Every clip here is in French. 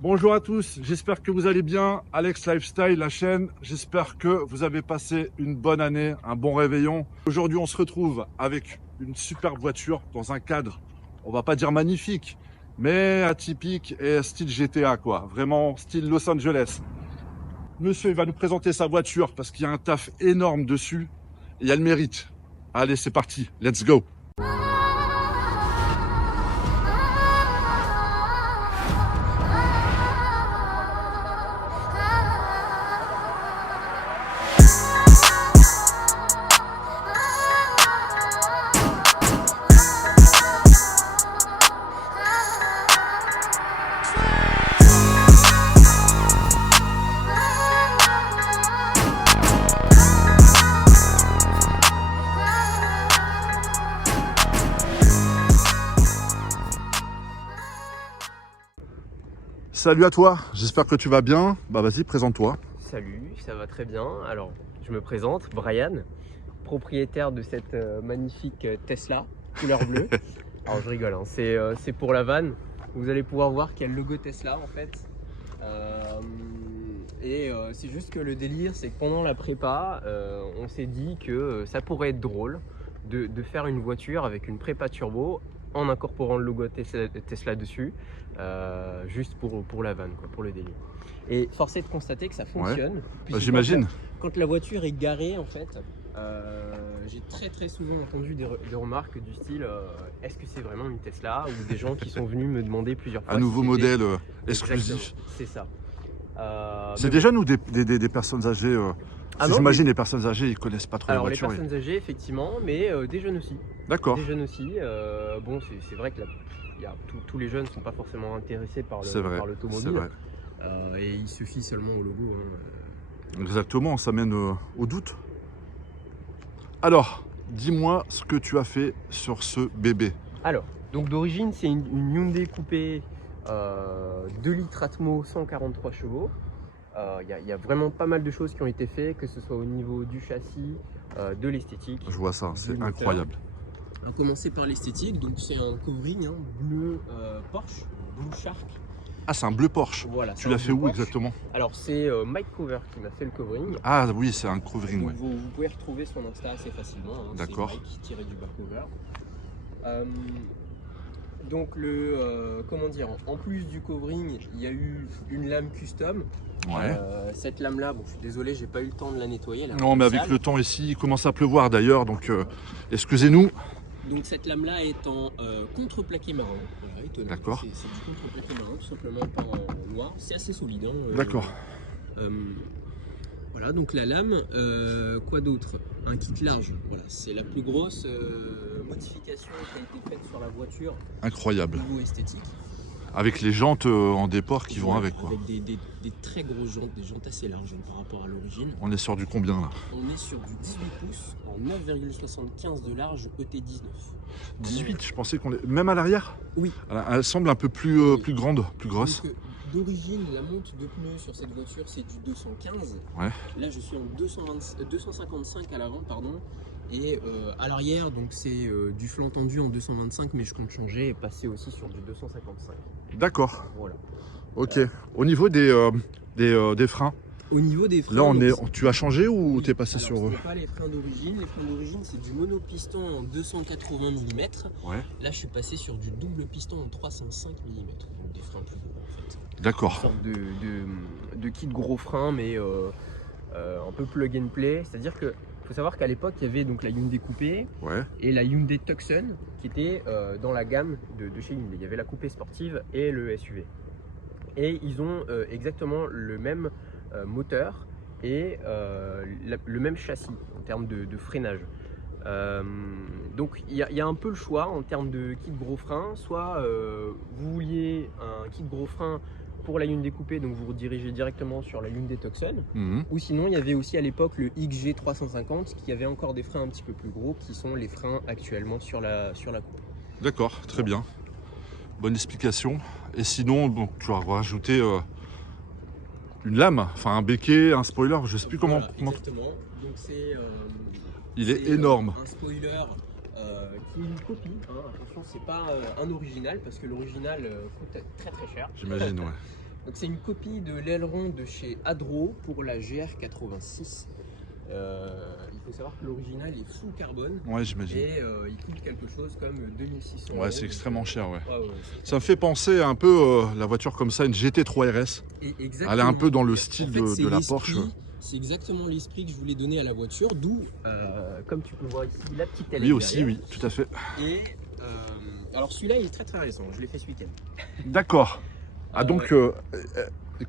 Bonjour à tous, j'espère que vous allez bien. Alex Lifestyle, la chaîne. J'espère que vous avez passé une bonne année, un bon réveillon. Aujourd'hui, on se retrouve avec une superbe voiture dans un cadre, on va pas dire magnifique, mais atypique et style GTA, quoi. Vraiment style Los Angeles. Monsieur, il va nous présenter sa voiture parce qu'il y a un taf énorme dessus et il y a le mérite. Allez, c'est parti, let's go. Salut à toi, j'espère que tu vas bien. Bah vas-y, présente-toi. Salut, ça va très bien. Alors, je me présente, Brian, propriétaire de cette magnifique Tesla couleur bleue. Alors, je rigole, hein, c'est pour la vanne. Vous allez pouvoir voir qu'il y a le logo Tesla en fait. C'est juste que le délire, c'est que pendant la prépa, on s'est dit que ça pourrait être drôle de faire une voiture avec une prépa turbo en incorporant le logo Tesla dessus, juste pour la vanne, quoi, pour le délire. Et force est de constater que ça fonctionne. Bah, j'imagine. Quand la voiture est garée, en fait, j'ai très souvent entendu des remarques du style est-ce que c'est vraiment une Tesla, ou des gens qui sont venus me demander plusieurs fois. Un nouveau si modèle Exactement, exclusif. c'est ça. C'est des jeunes ou des personnes âgées Ah non, j'imagine les personnes âgées, ils connaissent pas trop Alors les les voitures. personnes âgées, effectivement, mais des jeunes aussi. D'accord. Des jeunes aussi. Bon, c'est vrai que tous les jeunes ne sont pas forcément intéressés par C'est vrai. l'automobile. C'est vrai. Et il suffit seulement au logo. Hein. Exactement, ça mène au doute. Alors, dis-moi ce que tu as fait sur ce bébé. Alors, donc d'origine, c'est une Hyundai coupé 2 litres Atmo 143 chevaux. Il y a vraiment pas mal de choses qui ont été faites, que ce soit au niveau du châssis, de l'esthétique. Je vois ça, c'est moteur. incroyable. On va commencer par l'esthétique, donc c'est un covering bleu Porsche, Blue Shark. Ah, c'est un bleu Porsche. Voilà, Tu l'as fait où exactement? Alors c'est Mike Cover qui m'a fait le covering. Ah oui, c'est un covering, Donc, ouais. vous pouvez retrouver son Insta assez facilement. Hein, D'accord. C'est Mike tiré du bas cover. Donc comment dire, en plus du covering, il y a eu une lame custom. Ouais. Cette lame là, bon, je suis désolé, j'ai pas eu le temps de la nettoyer. Elle est Non, mais avec le temps ici, il commence à pleuvoir d'ailleurs, donc excusez-nous. Donc cette lame là est en contreplaqué marron. Voilà, étonnant. D'accord. C'est du contreplaqué marron, tout simplement, pas en noir. C'est assez solide. Hein, D'accord. Voilà, donc la lame, quoi d'autre? Un kit large, voilà, c'est la plus grosse modification qui a été faite sur la voiture. Incroyable. Au niveau esthétique. Avec les jantes en déport qui vont avec, quoi. Avec des très grosses jantes, des jantes assez larges par rapport à l'origine. On est sur du combien là? On est sur du 18 pouces en 9,75 de large ET19. 18, je pensais qu'on est... Même à l'arrière? Oui. Elle semble un peu plus, plus grande, plus grosse. D'origine, la monte de pneus sur cette voiture, c'est du 215. Ouais. Là, je suis en 255 à l'avant, pardon. Et à l'arrière, donc c'est du flanc tendu en 225, mais je compte changer et passer aussi sur du 255. D'accord. Voilà. Ok. Au niveau des freins, au niveau des freins, là, tu as changé ou oui, t'es passé sur... Ce n'est pas les freins d'origine. Les freins d'origine, c'est du monopiston en 280 mm. Ouais. Là, je suis passé sur du double piston en 305 mm. Donc des freins plus gros, en fait. D'accord. Une sorte de kit gros frein, mais un peu plug and play. C'est-à-dire que faut savoir qu'à l'époque, il y avait donc la Hyundai Coupé, ouais, et la Hyundai Tucson qui était dans la gamme de chez Hyundai. Il y avait la coupé sportive et le SUV. Et ils ont exactement le même moteur et le même châssis en termes de freinage. Donc il y a un peu le choix en termes de kit gros frein. Soit vous vouliez un kit gros frein pour la Hyundai Coupé, donc vous redirigez directement sur la Hyundai Tucson. Ou sinon il y avait aussi à l'époque le XG350 qui avait encore des freins un petit peu plus gros, qui sont les freins actuellement sur la Coupé. D'accord, très bien. Bonne explication. Et sinon, bon, tu as rajouté une lame, enfin un béquet, un spoiler, je sais plus comment. Exactement. Donc il est énorme. Un spoiler qui est une copie. Hein. Attention, c'est pas un original parce que l'original coûte très cher. J'imagine, ouais. Donc c'est une copie de l'aileron de chez Adro pour la GR86. Il faut savoir que l'original est full carbone. Ouais, j'imagine. Et il coûte quelque chose comme 2600 €. Ouais, c'est extrêmement cher, ouais. Ouais, Ça me fait penser un peu la voiture comme ça, une GT3 RS. Exactement. Elle est un peu dans le style en fait, de la Porsche. C'est exactement l'esprit que je voulais donner à la voiture, d'où, comme tu peux voir ici, la petite aile. Oui, aussi, oui, tout à fait. Et alors celui-là, il est très très récent, je l'ai fait ce week-end. D'accord. Ah, donc,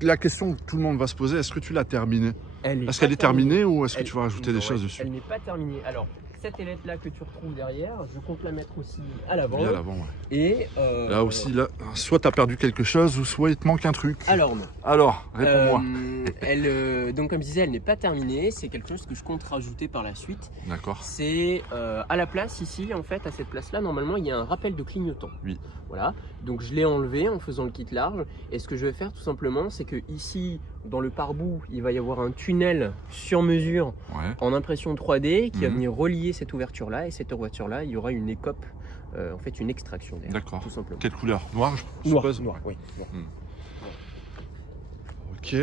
la question que tout le monde va se poser, est-ce que tu l'as terminée? Est-ce qu'elle est terminée ou est-ce que tu vas rajouter des choses dessus? Elle n'est pas terminée. Alors, cette ailette là que tu retrouves derrière, je compte la mettre aussi à l'avant. Oui, à l'avant, ouais. Et là aussi, là, soit tu as perdu quelque chose ou soit il te manque un truc. Alors, non. Alors, réponds-moi. Donc, comme je disais, elle n'est pas terminée. C'est quelque chose que je compte rajouter par la suite. D'accord. C'est à la place ici, en fait, à cette place-là, normalement, il y a un rappel de clignotant. Oui. Voilà. Donc, je l'ai enlevé en faisant le kit large. Et ce que je vais faire, tout simplement, c'est que ici, dans le pare-boue, il va y avoir un tunnel sur mesure en impression 3D qui va venir relier cette ouverture-là. Et cette ouverture-là, il y aura une écope, en fait, une extraction d'air. D'accord. Tout simplement. Quelle couleur? Noir, je Noir, suppose. noir, oui. Noir. Ok.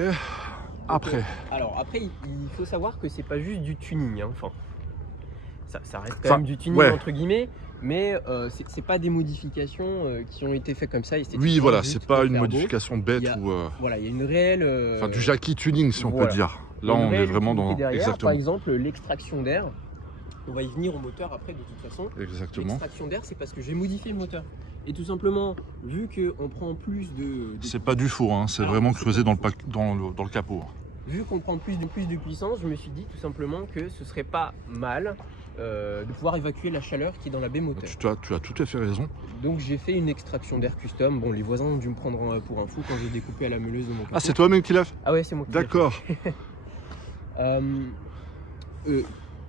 Après. Alors après, il faut savoir que c'est pas juste du tuning, hein. Enfin, ça reste quand même du tuning entre guillemets, mais c'est pas des modifications qui ont été faites comme ça. Oui, voilà, c'est pas une modification bête ou. Voilà, il y a une réelle. Enfin, du Jackie tuning, si on peut dire. Là, on est vraiment dans. Derrière, exactement. par exemple, l'extraction d'air. On va y venir au moteur après, de toute façon. Exactement. L'extraction d'air, c'est parce que j'ai modifié le moteur. Et tout simplement, vu qu'on prend plus de c'est pas du faux, hein, c'est vraiment creusé dans le capot. Vu qu'on prend plus de puissance, je me suis dit tout simplement que ce serait pas mal de pouvoir évacuer la chaleur qui est dans la baie moteur. Tu as tout à fait raison. Donc j'ai fait une extraction d'air custom. Bon, les voisins ont dû me prendre pour un fou quand j'ai découpé à la meuleuse de mon capot. Ah, c'est toi-même qui l'as fait? Ah ouais, c'est moi qui l'ai fait. D'accord.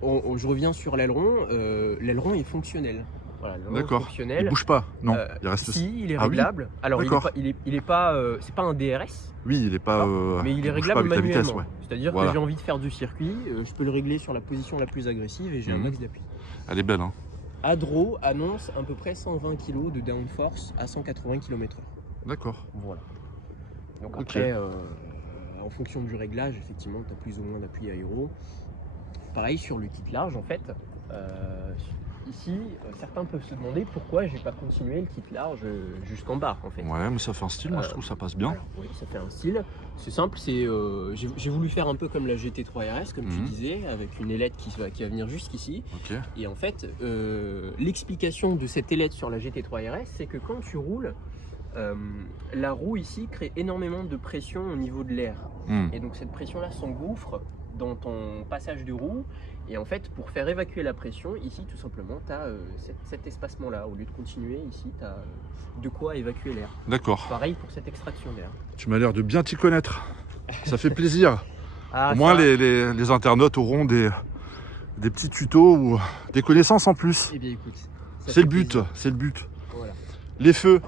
Je reviens sur l'aileron. L'aileron est fonctionnel. Voilà, d'accord. Il bouge pas, non, il reste. Si, il est réglable. Oui, alors il est pas, c'est pas un DRS. Oui, il est pas. Mais il est réglable manuellement. Vitesse, ouais. C'est-à-dire que j'ai envie de faire du circuit, je peux le régler sur la position la plus agressive et j'ai un max d'appui. Elle est belle, hein. Adro annonce à peu près 120 kg de downforce à 180 km/h. D'accord. Voilà. Donc après, en fonction du réglage, effectivement, tu as plus ou moins d'appui aéro. Pareil sur le kit large, en fait. Ici, certains peuvent se demander pourquoi j'ai pas continué le kit large jusqu'en bas, en fait. Ouais, mais ça fait un style, moi je trouve que ça passe bien. Alors, oui, ça fait un style. C'est simple, j'ai voulu faire un peu comme la GT3 RS, comme tu disais, avec une ailette qui va venir jusqu'ici. Okay. Et en fait, l'explication de cette ailette sur la GT3 RS, c'est que quand tu roules, la roue ici crée énormément de pression au niveau de l'air. Et donc cette pression-là s'engouffre dans ton passage de roue. Et en fait, pour faire évacuer la pression, ici, tout simplement, tu as cet espacement-là. Au lieu de continuer, ici, tu as de quoi évacuer l'air. D'accord. Pareil pour cette extraction d'air. Tu m'as l'air de bien t'y connaître. Ça fait plaisir. Au moins, les internautes auront des petits tutos ou des connaissances en plus. Eh bien, écoute. C'est le but, c'est le but. Voilà. Les feux,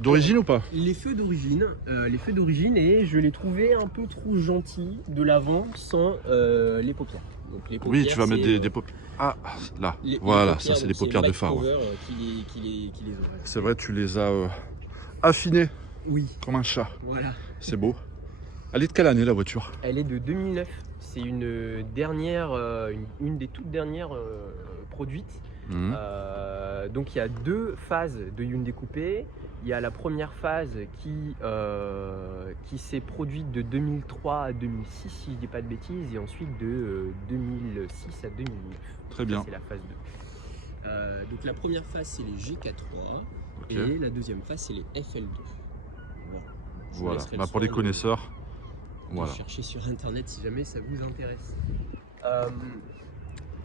d'origine ou pas? Les feux d'origine, et je les trouvais un peu trop gentils de l'avant sans les paupières. Donc, les paupières, oui, tu vas mettre des paupières. Ah, là, voilà, ça c'est les paupières de phare. Qui les aurait. C'est vrai, tu les as affinées. Oui. Comme un chat. Voilà. C'est beau. Elle est de quelle année la voiture? Elle est de 2009. C'est une des toutes dernières produites. Donc il y a deux phases de Hyundai Coupé. Il y a la première phase qui s'est produite de 2003 à 2006, si je ne dis pas de bêtises, et ensuite de 2006 à 2009. Très bien. C'est la phase 2. Donc la première phase, c'est les GK3, et la deuxième phase, c'est les FL2. Voilà. Bah, pour les connaisseurs, voilà. Cherchez sur internet si jamais ça vous intéresse.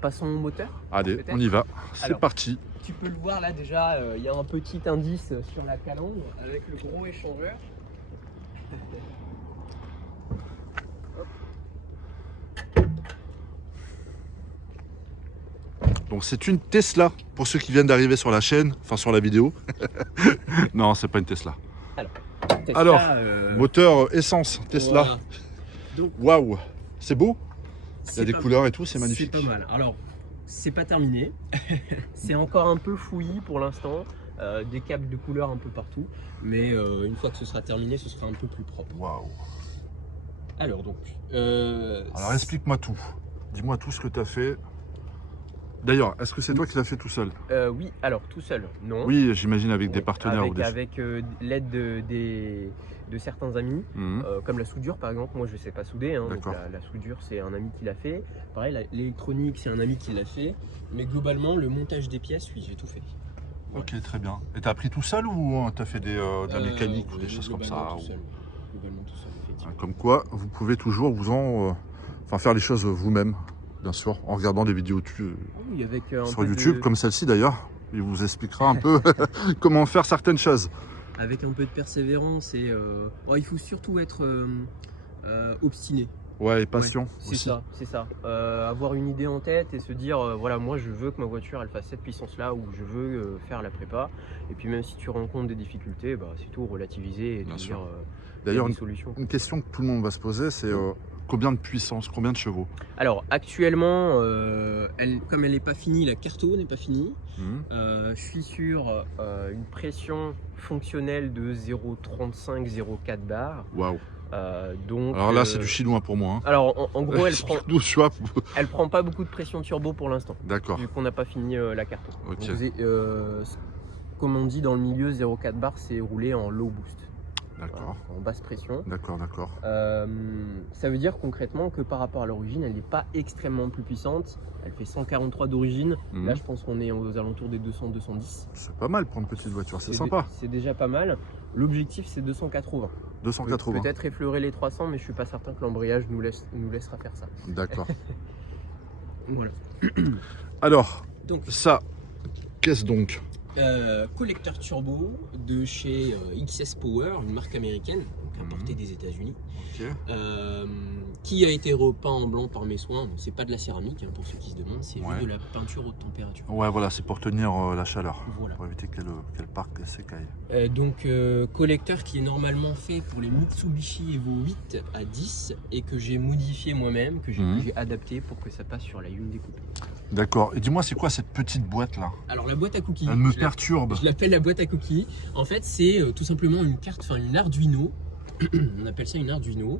Passons au moteur. Allez, on y va. C'est parti. Tu peux le voir là déjà, il y a un petit indice sur la calandre avec le gros échangeur. Donc c'est une Tesla pour ceux qui viennent d'arriver sur la chaîne, enfin sur la vidéo. Non, c'est pas une Tesla. Alors, moteur essence Tesla. Voilà. Waouh, c'est beau. Il y a des couleurs et tout, c'est magnifique. C'est pas mal. Alors, c'est pas terminé. C'est encore un peu fouillis pour l'instant. des câbles de couleur un peu partout, mais une fois que ce sera terminé, ce sera un peu plus propre. Waouh. Alors donc... Alors explique-moi tout. Dis-moi tout ce que tu as fait. D'ailleurs, est-ce que c'est toi qui l'as fait tout seul? Oui, alors tout seul, non. Oui, j'imagine avec des Oui, partenaires ou des... avec l'aide de certains amis, Mhm. comme la soudure par exemple. Moi je sais pas souder, hein, donc D'accord. la soudure c'est un ami qui l'a fait. Pareil, l'électronique c'est un ami qui l'a fait. Mais globalement, le montage des pièces, oui, j'ai tout fait. Ok, très bien. Et t'as appris tout seul ou t'as fait de la mécanique ou des choses comme ça Globalement ou- tout seul. Globalement tout seul, effectivement. Comme quoi, vous pouvez toujours faire les choses vous-même, bien sûr, en regardant des vidéos Oui, avec un sur peu YouTube, de... comme celle-ci d'ailleurs. Il vous expliquera un peu comment faire certaines choses. Avec un peu de persévérance et il faut surtout être obstiné. Ouais, et Ouais, passion c'est aussi. ça, c'est ça. Avoir une idée en tête et se dire, voilà, moi je veux que ma voiture elle fasse cette puissance-là ou je veux faire la prépa. Et puis même si tu rencontres des difficultés, bah, c'est tout relativiser et Bien te sûr. dire, il y a D'ailleurs, des solutions. une question que tout le monde va se poser, c'est combien de puissance, combien de chevaux? Alors actuellement, comme elle n'est pas finie, la carto n'est pas finie. Mhm. Je suis sur une pression fonctionnelle de 0,35-0,4 bar. Waouh. Donc, Alors là, c'est du chinois pour moi. Hein. alors en gros, D'où je vois. elle prend pas beaucoup de pression turbo pour l'instant, D'accord. vu qu'on n'a pas fini la carto. Ok. Donc, comme on dit dans le milieu, 0,4 bar, c'est roulé en low boost, D'accord. en basse pression. D'accord, d'accord. Ça veut dire concrètement que par rapport à l'origine, elle n'est pas extrêmement plus puissante. Elle fait 143 d'origine. Mhm. Là, je pense qu'on est aux alentours des 200-210. C'est pas mal pour une petite voiture, c'est sympa. C'est déjà pas mal. L'objectif, c'est 280. 280. Peut-être effleurer les 300, mais je suis pas certain que l'embrayage nous laissera faire ça. D'accord. Voilà. Alors, Donc, ça, qu'est-ce donc? collecteur turbo de chez XS Power, une marque américaine, donc importée des États-Unis, Ok. qui a été repeint en blanc par mes soins. C'est pas de la céramique, hein, pour ceux qui se demandent, c'est Ouais. juste de la peinture haute température. Ouais, voilà, c'est pour tenir la chaleur, Voilà. pour éviter qu'elle parte, qu'elle s'écaille. Donc collecteur qui est normalement fait pour les Mitsubishi Evo 8 à 10 et que j'ai modifié moi-même, que j'ai adapté pour que ça passe sur la Hyundai Coupé. D'accord. Et dis-moi, c'est quoi cette petite boîte là? Alors la boîte à cookies, Elle me perturbe. je l'appelle la boîte à cookies. En fait, c'est tout simplement une carte, enfin une Arduino, on appelle ça une Arduino,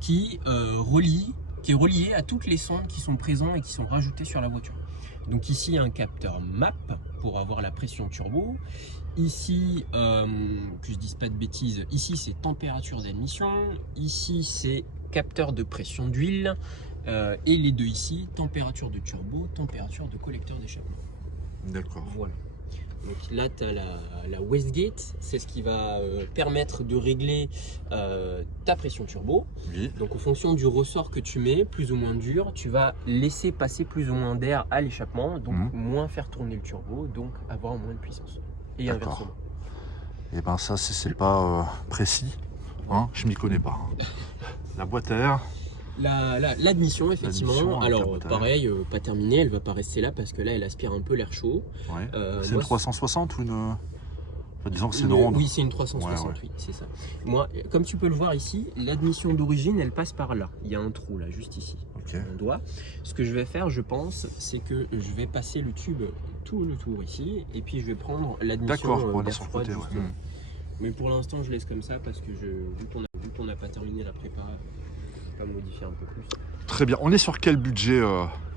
qui est reliée à toutes les sondes qui sont présentes et qui sont rajoutées sur la voiture. Donc ici, il y a un capteur MAP pour avoir la pression turbo. Ici, que je dise pas de bêtises, ici c'est température d'admission. Ici, c'est capteur de pression d'huile. Et les deux ici, température de turbo, température de collecteur d'échappement. D'accord. Voilà. Donc là, tu as la Westgate, c'est ce qui va permettre de régler ta pression turbo. Oui. Donc en fonction du ressort que tu mets, plus ou moins dur, tu vas laisser passer plus ou moins d'air à l'échappement, donc moins faire tourner le turbo, donc avoir moins de puissance. Et inversement. Et ben ça, c'est pas précis. Hein, je m'y connais pas. Hein. La boîte à air. L'admission, effectivement. L'admission avec la Alors boîte à pareil, pas terminée, elle va pas rester là parce que là, elle aspire un peu l'air chaud. Ouais. C'est moi, une 360 ou une... Enfin, disons que c'est une ronde. Oui, c'est une 360, Ouais, ouais. oui, c'est ça. Moi, comme tu peux le voir ici, l'admission d'origine, elle passe par là. Il y a un trou là, juste ici. Ok. On doit. Ce que je vais faire, je pense, c'est que je vais passer le tube tout le tour ici, et puis je vais prendre l'admission D'accord, pour aller d'air sur le froid, côté. Ouais. justement. Mais pour l'instant, je laisse comme ça parce que vu qu'on n'a pas terminé la prépa, je vais pas modifier un peu plus. Très bien. On est sur quel budget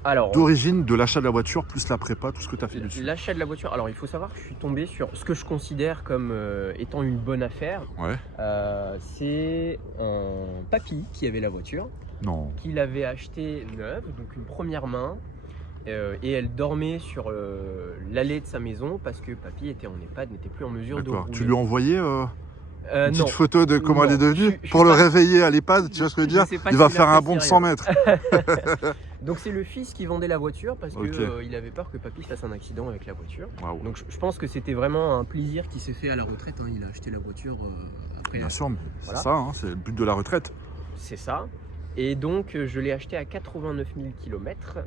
Alors, d'origine de l'achat de la voiture, plus la prépa, tout ce que tu as fait dessus? l'achat de la voiture, alors il faut savoir que je suis tombé sur ce que je considère comme étant une bonne affaire. Ouais. C'est un papy qui avait la voiture, Non. qui l'avait achetée neuve, donc une première main, et elle dormait sur l'allée de sa maison parce que papy était en EHPAD, n'était plus en mesure de D'accord. rouler. Tu lui as envoyé une non. petite photo de comment elle est Non, devenue je pour suis le pas- réveiller à l'EHPAD, tu vois ce que je veux je dire? sais pas Il va s'il faire un apprécie bond de rien. 100 mètres. Donc c'est le fils qui vendait la voiture parce Ok. qu'il avait peur que papy fasse un accident avec la voiture. Waouh. Donc je pense que c'était vraiment un plaisir qui s'est fait à la retraite, hein. Il a acheté la voiture après. Bien sûr, mais Voilà. c'est ça, hein, c'est le but de la retraite. C'est ça. Et donc je l'ai acheté à 89 000 km,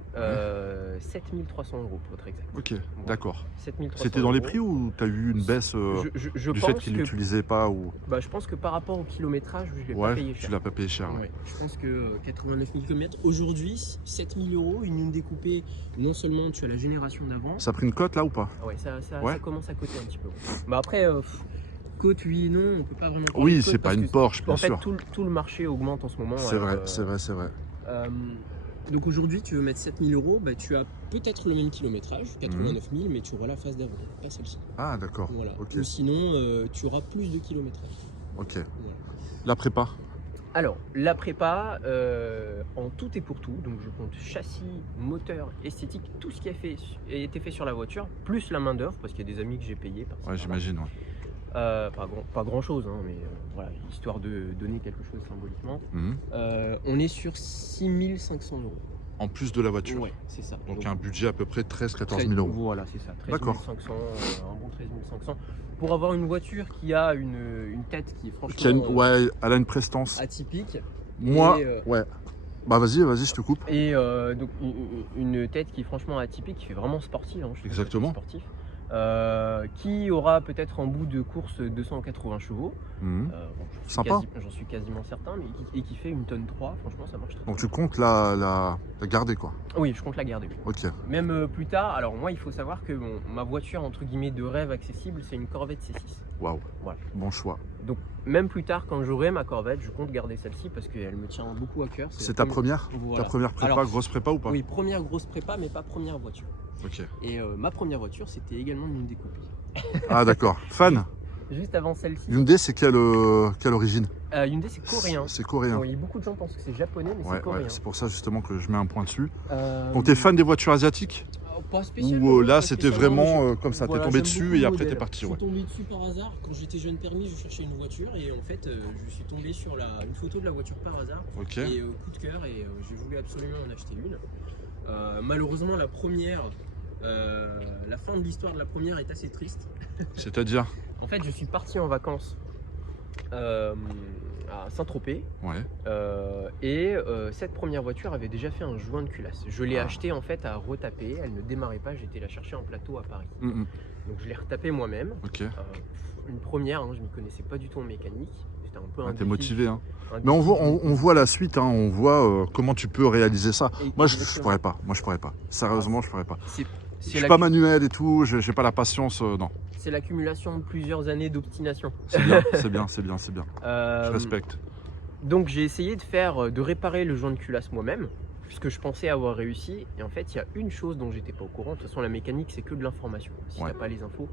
7 300 € pour être exact. Ok, Voilà. d'accord. 7 300 C'était dans les €. prix ou tu as eu une baisse Je du fait pense qu'il que, l'utilisait pas ou... je pense que par rapport au kilométrage, je l'ai pas Ouais, payé tu cher. l'as pas payé cher. Ouais. Ouais, je pense que 89 000 km, aujourd'hui, 7 000 €, une Hyundai coupée, non seulement tu as la génération d'avant, Ça a pris une cote là ou pas? ouais, ça Ouais. commence à coter un petit peu. Bah après, cote oui et non, on peut pas vraiment parler Oui, de c'est cote pas parce une que, Porsche, bien en fait, sûr. tout le marché augmente en ce moment. C'est alors, vrai, c'est vrai, c'est vrai. donc aujourd'hui, tu veux mettre 7 000 €, bah, tu as peut-être le même kilométrage, 89 000, mais tu auras la phase d'avant, pas celle-ci. Ah, d'accord. Voilà. Ok. Ou sinon, tu auras plus de kilométrage. Ok. Voilà. La prépa? Alors, la prépa, en tout et pour tout, donc je compte châssis, moteur, esthétique, tout ce qui a été fait sur la voiture, plus la main d'œuvre, parce qu'il y a des amis que j'ai payés. Ouais, j'imagine. Ouais. Pas grand chose, hein, mais voilà, histoire de donner quelque chose symboliquement. Mhm. On est sur 6 500 €. En plus de la voiture. Ouais, c'est ça. Donc un budget à peu près 13-14 000 €. Voilà, c'est ça. 13 D'accord. 500, un bon 13 500. Pour avoir une voiture qui a une tête qui est Qui a franchement ouais, elle a une prestance. atypique. Moi, et, ouais. Bah vas-y, je te coupe. Et donc une tête qui est franchement atypique, qui fait vraiment sportive, hein, je trouve que Exactement. c'est sportif, qui aura peut-être en bout de course 280 chevaux. Mhm. Bon, Sympa. J'en suis quasiment certain, mais qui fait une tonne 3, franchement ça marche très Donc bien. tu comptes la garder quoi. Oui, je compte la garder. Oui. Ok. Même plus tard, alors moi il faut savoir que ma voiture entre guillemets de rêve accessible, c'est une Corvette C6. Waouh. Voilà. Bon choix. Donc même plus tard, quand j'aurai ma Corvette, je compte garder celle-ci parce qu'elle me tient beaucoup à cœur. C'est ta première? Voilà. Ta première prépa, Alors, grosse prépa ou pas? Oui, première grosse prépa, mais pas première voiture. Ok. Et ma première voiture, c'était également une Hyundai coupée. Ah d'accord. Fan? Juste avant celle-ci. Hyundai, c'est quelle origine? Hyundai, c'est coréen. C'est coréen. Oui, beaucoup de gens pensent que c'est japonais, mais Ouais, c'est coréen. c'est pour ça justement que je mets un point dessus. Euh, Donc t'es fan des voitures asiatiques? Pas spécialement. Ou là pas c'était spécialement, vraiment mais comme ça, voilà, t'es tombé j'aime dessus beaucoup et le après t'es modèle. parti. Je Ouais. suis tombé dessus par hasard. Quand j'étais jeune permis, je cherchais une voiture et en fait, je suis tombé sur une photo de la voiture par hasard. Ok. Et coup de cœur, et j'ai voulu absolument en acheter une. Malheureusement, la première, la fin de l'histoire de la première est assez triste. C'est-à-dire? En fait, je suis parti en vacances à Saint-Tropez. Ouais. Et cette première voiture avait déjà fait un joint de culasse. Je l'ai achetée en fait à retaper, elle ne démarrait pas, j'étais la chercher en plateau à Paris. Donc je l'ai retapé moi-même. Ok. Une première, hein, je ne m'y connaissais pas du tout en mécanique. C'était un peu un T'es défi. motivé, hein. Un Mais on défi. voit la suite, hein. On voit comment tu peux réaliser ça. Et- Moi je exactement. pourrais pas. Moi je pourrais pas. Sérieusement, je pourrais pas. C'est Je suis pas manuel et tout, j'ai pas la patience, non. c'est l'accumulation de plusieurs années d'obstination. C'est bien, c'est bien, c'est bien, c'est bien. Je respecte. Donc j'ai essayé de réparer le joint de culasse moi-même, puisque je pensais avoir réussi. Et en fait, il y a une chose dont j'étais pas au courant. De toute façon, la mécanique, c'est que de l'information. Si Ouais. t'as pas les infos.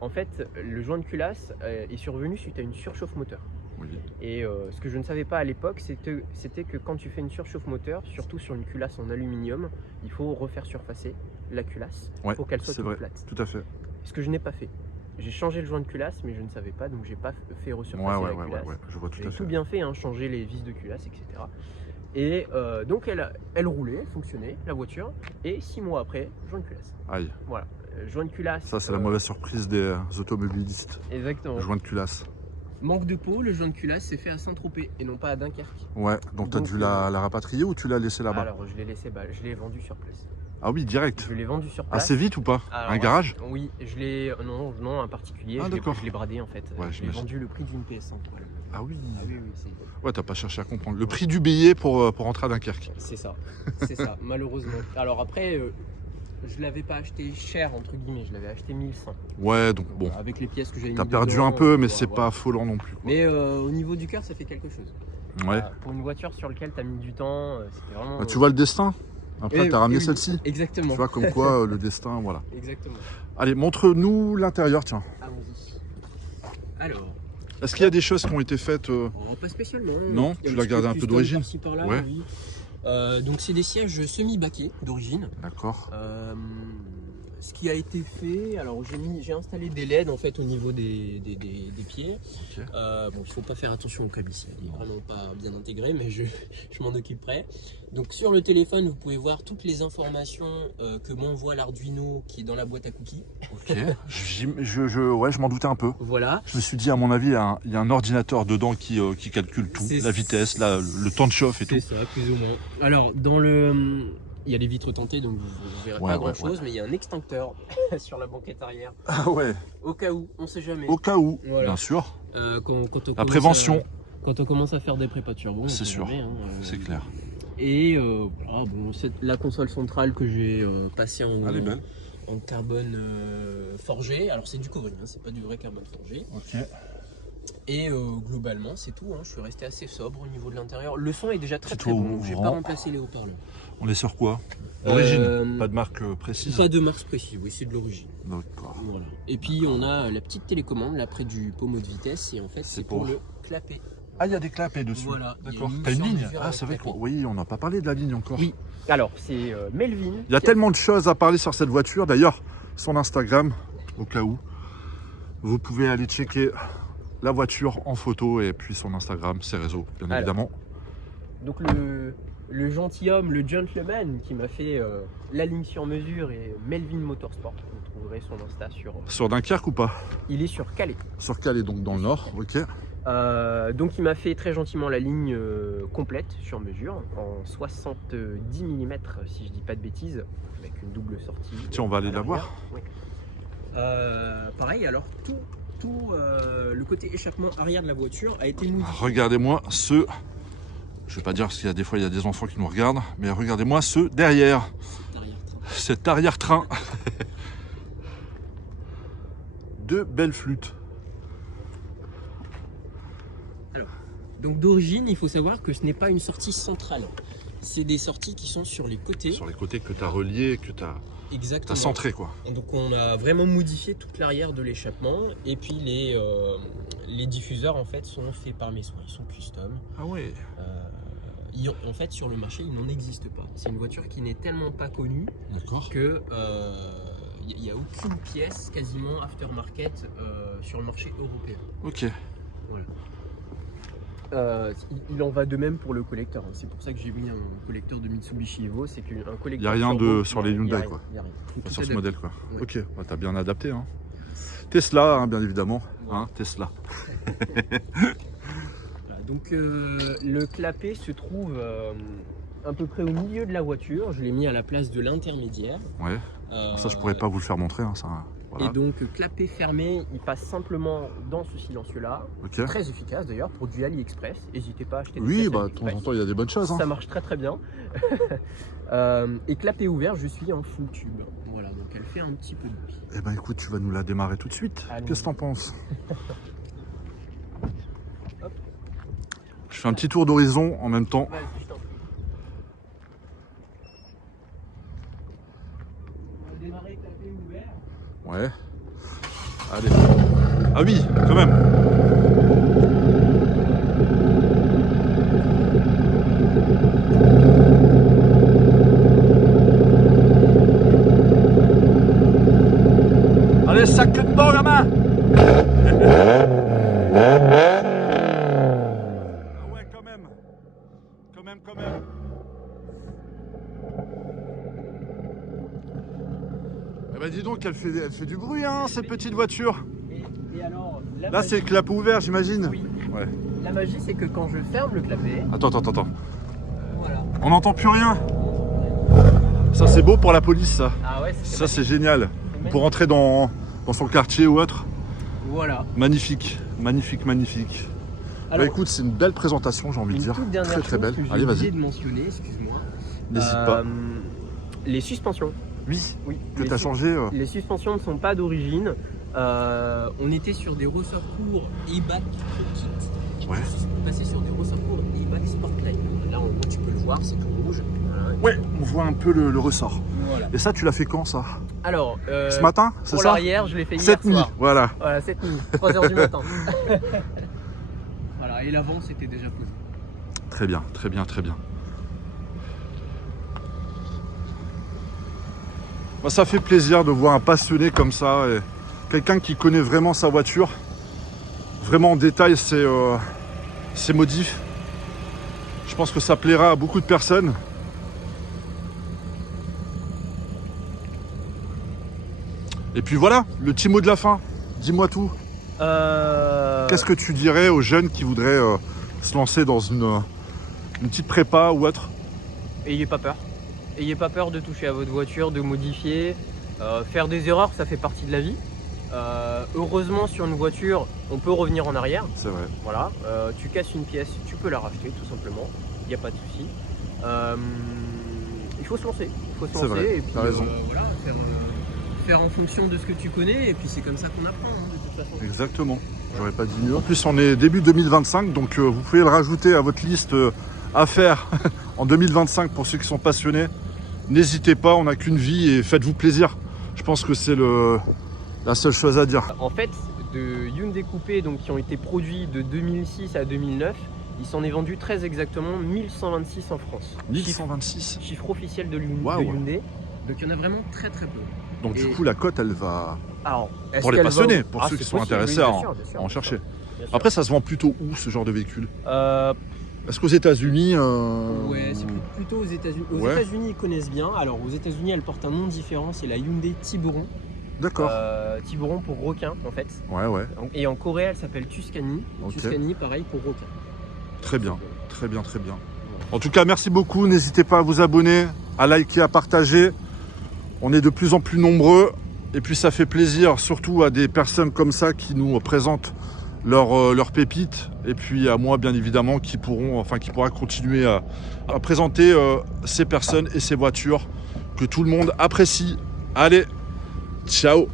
En fait, le joint de culasse est survenu suite à une surchauffe moteur. Oui. Et ce que je ne savais pas à l'époque, c'était que quand tu fais une surchauffe moteur, surtout sur une culasse en aluminium, il faut refaire surfacer la culasse Ouais, pour qu'elle soit c'est toute vrai. plate. Tout à fait. Ce que je n'ai pas fait. J'ai changé le joint de culasse, mais je ne savais pas, donc j'ai pas fait resurfacer Ouais, la culasse. je vois tout J'ai à tout fait. bien fait, hein, changer les vis de culasse, etc. Et donc elle roulait, elle fonctionnait, la voiture. Et 6 mois après, joint de culasse. Aïe. Voilà, joint de culasse. Ça, c'est la mauvaise surprise des automobilistes. Exactement. Joint de culasse. Manque de peau, le joint de culasse s'est fait à Saint-Tropez et non pas à Dunkerque. Ouais, donc t'as Donc, dû la rapatrier ou tu l'as laissée là-bas? Alors je l'ai laissé, je l'ai vendu sur place. Ah oui, direct. Je l'ai vendu sur place. Assez vite ou pas? Alors, Un garage? Oui, je l'ai. Non, un particulier. Ah, d'accord. Je l'ai bradé en fait. Ouais, je l'ai j'imagine. vendu le prix d'une PS1. Voilà. Ah oui. Ah oui, c'est. Ouais, t'as pas cherché à comprendre. Le prix du billet pour rentrer à Dunkerque. C'est ça, c'est ça, malheureusement. Alors après, je l'avais pas acheté cher, entre guillemets, je l'avais acheté 1100. Ouais, donc bon. Avec les pièces que j'avais mis T'as perdu dedans, un peu, mais voilà, c'est voilà. pas affolant non plus, quoi. Mais au niveau du cœur, ça fait quelque chose. Ouais. Pour une voiture sur laquelle t'as mis du temps, c'était vraiment... Bah, tu vois le destin? Après, Eh t'as ramené oui, celle-ci. Exactement. Tu vois, comme quoi, le destin, voilà. Exactement. Allez, montre-nous l'intérieur, tiens. Allons-y. Alors, Est-ce qu'il y a des choses qui ont été faites pas spécialement. Non, Il y a tu l'as petit gardé peu un de peu custom d'origine. par-ci, par-là, Ouais. oui. Donc c'est des sièges semi-baquets d'origine. D'accord. ce qui a été fait, alors j'ai installé des LED en fait au niveau des pieds. Ok. Bon, il faut pas faire attention au câble ici, il est vraiment pas bien intégré, mais je m'en occuperai. Donc sur le téléphone, vous pouvez voir toutes les informations que m'envoie l'Arduino qui est dans la boîte à cookies. Ok. Ouais, je m'en doutais un peu. Voilà. Je me suis dit, à mon avis, il y a un ordinateur dedans qui calcule tout, la vitesse, le temps de chauffe et tout. C'est ça, plus ou moins. Alors, il y a les vitres teintées, donc vous ne verrez pas grand chose, mais il y a un extincteur sur la banquette arrière. Ah ouais. Au cas où, on sait jamais. Au cas où, Voilà. bien sûr. Quand la prévention. Quand on commence à faire des prépas turbo, c'est sûr, jamais, c'est clair. Et voilà, bon, la console centrale que j'ai passée en carbone forgé. Alors c'est du Covering, hein, c'est pas du vrai carbone forgé. Ok. Et globalement, c'est tout. Hein. Je suis resté assez sobre au niveau de l'intérieur. Le son est déjà très bon. J'ai pas remplacé les haut-parleurs. On est sur quoi? D'origine, pas de marque précise? Pas de marque précise, oui, c'est de l'origine. D'accord. Voilà. Et puis on a la petite télécommande là près du pommeau de vitesse. Et en fait, c'est pour le clapet. Ah, il y a des clapets dessus. Voilà. D'accord. T'as une ligne? Ah, c'est vrai oui, on n'a pas parlé de la ligne encore. Oui. Alors, c'est Melvin. Il y a tellement de choses à parler sur cette voiture. D'ailleurs, son Instagram, au cas où, vous pouvez aller checker la voiture en photo et puis son Instagram, ses réseaux, bien évidemment. Donc le gentilhomme, le gentleman qui m'a fait la ligne sur mesure et Melvin Motorsport. Vous trouverez son Insta sur Dunkerque ou pas? Il est sur Calais. Sur Calais, donc dans le nord, ok. Donc il m'a fait très gentiment la ligne complète sur mesure en 70 mm si je dis pas de bêtises, avec une double sortie. Tiens, on va aller la voir. Oui. Pareil, alors tout le côté échappement arrière de la voiture a été modifié. Regardez-moi je vais pas dire parce qu'il y a des fois il y a des enfants qui nous regardent, mais regardez-moi ceux derrière. Cet arrière-train. Deux belles flûtes. Alors, donc d'origine, il faut savoir que ce n'est pas une sortie centrale. C'est des sorties qui sont sur les côtés. Sur les côtés que tu as reliés, que tu as centré quoi. Donc on a vraiment modifié toute l'arrière de l'échappement et puis les diffuseurs en fait sont faits par mes soins, ils sont custom. Ah ouais. En fait sur le marché il n'en existe pas. C'est une voiture qui n'est tellement pas connue que il n'y a aucune pièce quasiment aftermarket sur le marché européen. Ok. Voilà. Il en va de même pour le collecteur. C'est pour ça que j'ai mis un collecteur de Mitsubishi Evo. C'est qu'un collecteur. Il n'y a rien sur les Hyundai quoi. Il y a rien. Pas sur ce modèle quoi. Ouais. Ok, bah, t'as bien adapté. Hein. Tesla, hein, bien évidemment. Ouais. Hein, Tesla. Voilà, donc le clapet se trouve à peu près au milieu de la voiture. Je l'ai mis à la place de l'intermédiaire. Ouais. Ça, je pourrais pas vous le faire montrer. Hein, ça. Voilà. Et donc clapet fermé, il passe simplement dans ce silencieux-là. Okay. Très efficace d'ailleurs pour du AliExpress. N'hésitez pas à acheter des pièces bah de temps en temps il y a des bonnes choses. Hein. Ça marche très bien. Et clapet ouvert, je suis en full tube. Voilà, donc elle fait un petit peu de bruit. Eh ben écoute, tu vas nous la démarrer tout de suite. Qu'est-ce que t'en penses? Je fais un petit tour d'horizon en même temps. Vas-y, je t'en prie. On va démarrer clapet ouvert. Ouais. Allez. Ah oui, quand même. Allez, sac de bord, gamin. Ah ouais, quand même. Quand même. Eh ben dis donc, elle fait du bruit, hein, cette petite voiture. Et alors, là, c'est le clapet ouvert, j'imagine. Oui. Ouais. La magie, c'est que quand je ferme le clapet... Attends. Voilà. On n'entend plus rien. Ça, c'est beau pour la police, ça. Ah ouais, ça, c'est génial. Pour rentrer dans son quartier ou autre. Voilà. Magnifique. Alors, bah, écoute, c'est une belle présentation, j'ai envie de dire. Très belle. Allez, vas-y. J'ai oublié de mentionner, excuse-moi. N'hésite pas. Les suspensions. Oui. Que tu as changé. Les suspensions ne sont pas d'origine. On était sur des ressorts courts e-back kit. Ouais. On passait sur des ressorts courts e-back Sportline. Là, en gros, tu peux le voir, c'est tout rouge. Voilà. Ouais, on voit un peu le ressort. Voilà. Et ça, tu l'as fait quand, ça? Alors, ce matin, c'est ça? Pour l'arrière, je l'ai fait hier cette nuit, soir. voilà. Voilà, cette nuit, 3h du matin. Voilà, et l'avant, c'était déjà posé. Très bien. Moi, ça fait plaisir de voir un passionné comme ça, et quelqu'un qui connaît vraiment sa voiture, vraiment en détail ses modifs. Je pense que ça plaira à beaucoup de personnes. Et puis voilà, le petit mot de la fin. Dis-moi tout. Qu'est-ce que tu dirais aux jeunes qui voudraient se lancer dans une petite prépa ou autre? Ayez pas peur. Ayez pas peur de toucher à votre voiture, de modifier. Faire des erreurs, ça fait partie de la vie. Heureusement, sur une voiture, on peut revenir en arrière. C'est vrai. Voilà. Tu casses une pièce, tu peux la racheter tout simplement. Il n'y a pas de souci. Il faut se lancer. Il faut se lancer. Vrai. Et puis t'as raison. voilà, faire en fonction de ce que tu connais. Et puis c'est comme ça qu'on apprend, hein, de toute façon. Exactement. J'aurais pas dit mieux. En plus, on est début 2025, donc vous pouvez le rajouter à votre liste à faire en 2025 pour ceux qui sont passionnés. N'hésitez pas, on n'a qu'une vie et faites-vous plaisir. Je pense que c'est la seule chose à dire. En fait, de Hyundai Coupé donc, qui ont été produits de 2006 à 2009, il s'en est vendu très exactement 1126 en France. 1126. Chiffre officiel de Waouh. Hyundai. Donc il y en a vraiment très très peu. Donc du coup, la cote, elle va... Alors, Pour les passionnés, pour ceux qui sont intéressés à bien sûr, en chercher. bien sûr. Après, ça se vend plutôt où, ce genre de véhicule? Euh, Est-ce qu'aux États-Unis Ouais, c'est plutôt aux États-Unis. Aux Ouais. États-Unis, ils connaissent bien. Alors, aux États-Unis, elle porte un nom différent. C'est la Hyundai Tiburon. D'accord. Tiburon pour requin, en fait. Ouais. Et en Corée, elle s'appelle Tuscany. Ok. Tuscany, pareil, pour requin. Très bien. Très bien. En tout cas, merci beaucoup. N'hésitez pas à vous abonner, à liker, à partager. On est de plus en plus nombreux. Et puis, ça fait plaisir, surtout à des personnes comme ça qui nous présentent leurs pépites. Et puis, à moi, bien évidemment, qui pourra continuer à présenter ces personnes et ces voitures que tout le monde apprécie. Allez, ciao!